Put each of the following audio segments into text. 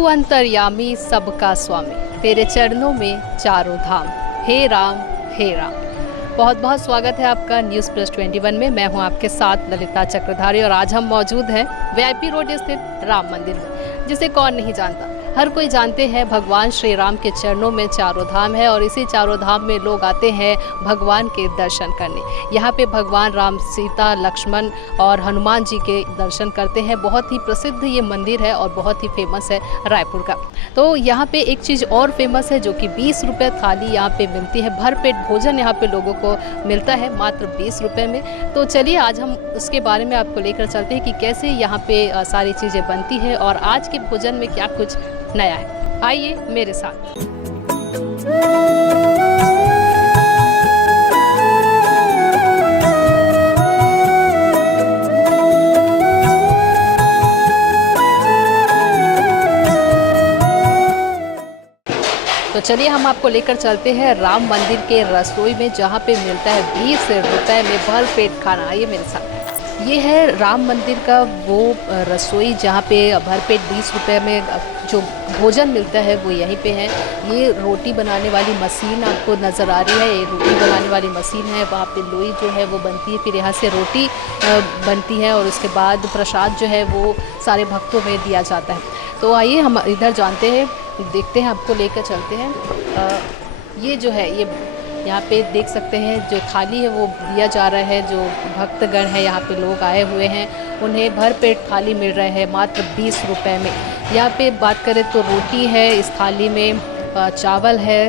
तू अंतर्यामी सबका स्वामी, तेरे चरणों में चारों धाम, हे राम हे राम। बहुत बहुत स्वागत है आपका न्यूज़ प्लस 21 में। मैं हूं आपके साथ ललिता चक्रधारी और आज हम मौजूद हैं वीआईपी रोड स्थित राम मंदिर में, जिसे कौन नहीं जानता। हर कोई जानते हैं भगवान श्री राम के चरणों में चारों धाम है और इसी चारों धाम में लोग आते हैं भगवान के दर्शन करने। यहाँ पे भगवान राम, सीता, लक्ष्मण और हनुमान जी के दर्शन करते हैं। बहुत ही प्रसिद्ध ये मंदिर है और बहुत ही फेमस है रायपुर का। तो यहाँ पे एक चीज़ और फेमस है जो कि 20 रुपये थाली यहाँ पे मिलती है। भरपेट भोजन यहाँ पे लोगों को मिलता है मात्र 20 रुपये में। तो चलिए आज हम उसके बारे में आपको लेकर चलते हैं कि कैसे यहाँ पे सारी चीज़ें बनती है और आज के भोजन में क्या कुछ नया है। आइए मेरे साथ। तो चलिए हम आपको लेकर चलते हैं राम मंदिर के रसोई में, जहाँ पे मिलता है 20 रुपये में भरपेट खाना। आइए मेरे साथ। ये है राम मंदिर का वो रसोई जहाँ पे भरपेट 20 रुपये में जो भोजन मिलता है वो यहीं पे है। ये रोटी बनाने वाली मशीन आपको नज़र आ रही है। ये रोटी बनाने वाली मशीन है, वहाँ पे लोई जो है वो बनती है, फिर यहाँ से रोटी बनती है और उसके बाद प्रसाद जो है वो सारे भक्तों में दिया जाता है। तो आइए हम इधर जानते हैं, देखते हैं, आपको लेकर चलते हैं। ये जो है ये यहाँ पे देख सकते हैं जो थाली है वो दिया जा रहा है। जो भक्तगण है यहाँ पे लोग आए हुए हैं, उन्हें भरपेट थाली मिल रहा है मात्र 20 रुपये में। यहाँ पे बात करें तो रोटी है इस थाली में, चावल है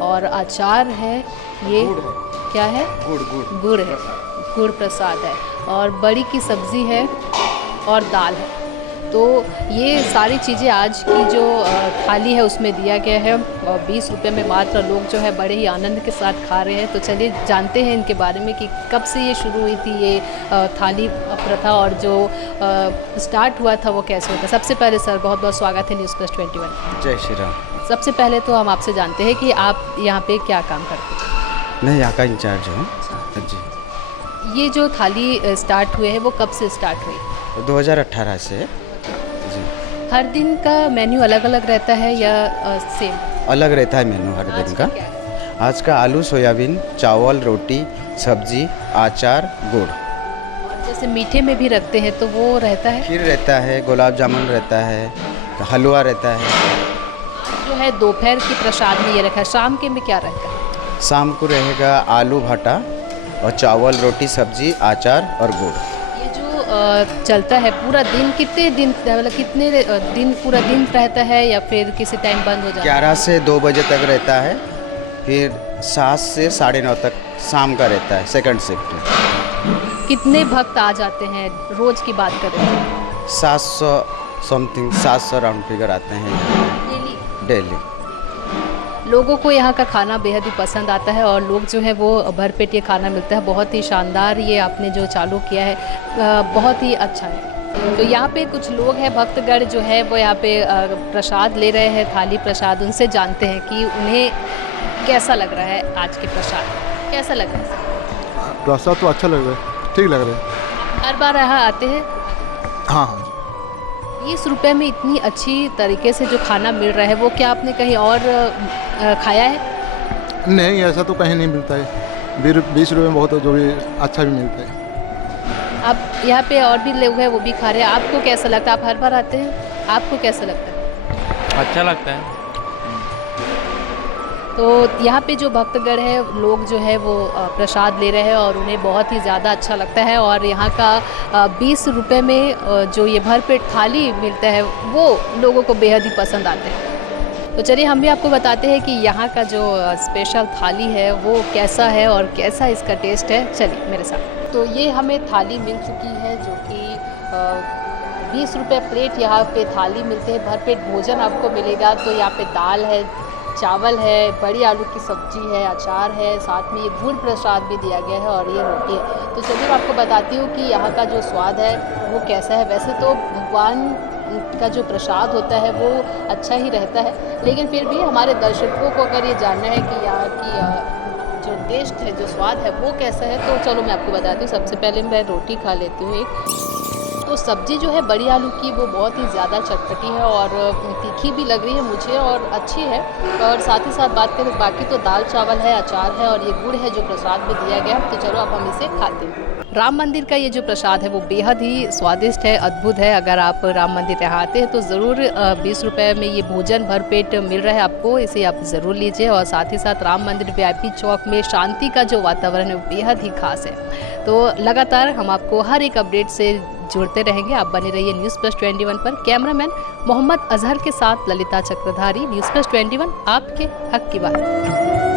और अचार है। ये क्या है? गुड़ है, गुड़ प्रसाद है और बड़ी की सब्ज़ी है और दाल है। तो ये सारी चीज़ें आज की जो थाली है उसमें दिया गया है और 20 रुपये में मात्र लोग जो है बड़े ही आनंद के साथ खा रहे हैं। तो चलिए जानते हैं इनके बारे में कि कब से ये शुरू हुई थी ये थाली प्रथा और जो स्टार्ट हुआ था वो कैसे होता। सबसे पहले सर बहुत बहुत स्वागत है न्यूज़ प्लस 21। जय श्री राम। सबसे पहले तो हम आपसे जानते हैं कि आप यहाँ पे क्या काम करते हैं? मैं यहाँ का इंचार्ज हूँ जी। ये जो थाली स्टार्ट हुए है वो कब से स्टार्ट हुई? 2018 से। हर दिन का मेन्यू अलग अलग रहता है या सेम? अलग रहता है मेन्यू हर दिन का। आज का आलू सोयाबीन, चावल, रोटी, सब्जी, अचार, गुड़। और जैसे मीठे में भी रखते हैं तो वो रहता है? खीर रहता है, गुलाब जामुन रहता है, हलवा रहता है। जो है दोपहर की प्रसाद में ये रखा है। शाम के में क्या रहता है? शाम को रहेगा आलू भाटा और चावल, रोटी, सब्जी, अचार और गुड़। चलता है पूरा दिन? कितने दिन, मतलब कितने दिन पूरा दिन रहता है या फिर किसी टाइम बंद हो जाता है? 11 से 2 बजे तक रहता है, फिर 7 से 9:30 तक शाम का रहता है, सेकंड शिफ्ट। कितने भक्त आ जाते हैं रोज की बात करें? 700 समथिंग, 700 राउंड फिगर आते हैं डेली। लोगों को यहाँ का खाना बेहद ही पसंद आता है और लोग जो है वो भरपेट ये खाना मिलता है। बहुत ही शानदार ये आपने जो चालू किया है, बहुत ही अच्छा है। तो यहाँ पे कुछ लोग हैं भक्तगण जो है वो यहाँ पे प्रसाद ले रहे हैं, थाली प्रसाद। उनसे जानते हैं कि उन्हें कैसा लग रहा है आज के प्रसाद, कैसा लग रहा है? प्रसाद तो अच्छा लग रहा है, ठीक लग रहा है। हर बार यहाँ आते हैं? हाँ हाँ। 20 रुपये में इतनी अच्छी तरीके से जो खाना मिल रहा है वो क्या आपने कहीं और खाया है? नहीं, ऐसा तो कहीं नहीं मिलता है। 20 रुपये में बहुत जो भी अच्छा भी मिलता है। आप यहाँ पे और भी लोग हैं वो भी खा रहे हैं, आपको कैसा लगता है? आप हर बार आते हैं, आपको कैसा लगता है? अच्छा लगता है। तो यहाँ पे जो भक्तगण है लोग जो है वो प्रसाद ले रहे हैं और उन्हें बहुत ही ज़्यादा अच्छा लगता है। और यहाँ का 20 रुपये में जो ये भरपेट थाली मिलता है वो लोगों को बेहद ही पसंद आते हैं। तो चलिए हम भी आपको बताते हैं कि यहाँ का जो स्पेशल थाली है वो कैसा है और कैसा इसका टेस्ट है। चलिए मेरे साथ। तो ये हमें थाली मिल चुकी है जो कि 20 रुपये प्लेट यहाँ पे थाली मिलते हैं। भरपेट भोजन आपको मिलेगा। तो यहाँ पे दाल है, चावल है, बड़ी आलू की सब्जी है, अचार है, साथ में ये गुड़ प्रसाद भी दिया गया है और ये रोटी है। तो चलिए मैं आपको बताती हूँ कि यहाँ का जो स्वाद है वो कैसा है। वैसे तो भगवान का जो प्रसाद होता है वो अच्छा ही रहता है, लेकिन फिर भी हमारे दर्शकों को अगर ये जानना है कि यहाँ की जो टेस्ट है, जो स्वाद है वो कैसा है, तो चलो मैं आपको बताती हूँ। सबसे पहले मैं रोटी खा लेती हूँ एक। तो तो सब्ज़ी जो है बड़ी आलू की वो बहुत ही ज़्यादा चटपटी है और तीखी भी लग रही है मुझे और अच्छी है। और साथ ही साथ बात करें बाकी तो दाल चावल है, अचार है और ये गुड़ है जो प्रसाद में दिया गया। तो चलो अब हम इसे खाते हैं। राम मंदिर का ये जो प्रसाद है वो बेहद ही स्वादिष्ट है, अद्भुत है। अगर आप राम मंदिर यहाँ आते हैं तो ज़रूर 20 रुपए में ये भोजन भरपेट मिल रहा है आपको, इसे आप ज़रूर लीजिए। और साथ ही साथ राम मंदिर VIP चौक में शांति का जो वातावरण है वो बेहद ही खास है। तो लगातार हम आपको हर एक अपडेट से जुड़ते रहेंगे। आप बने रहिए News+21 पर। कैमरामैन मोहम्मद अजहर के साथ ललिता चक्रधारी, News+21 आपके हक की बात।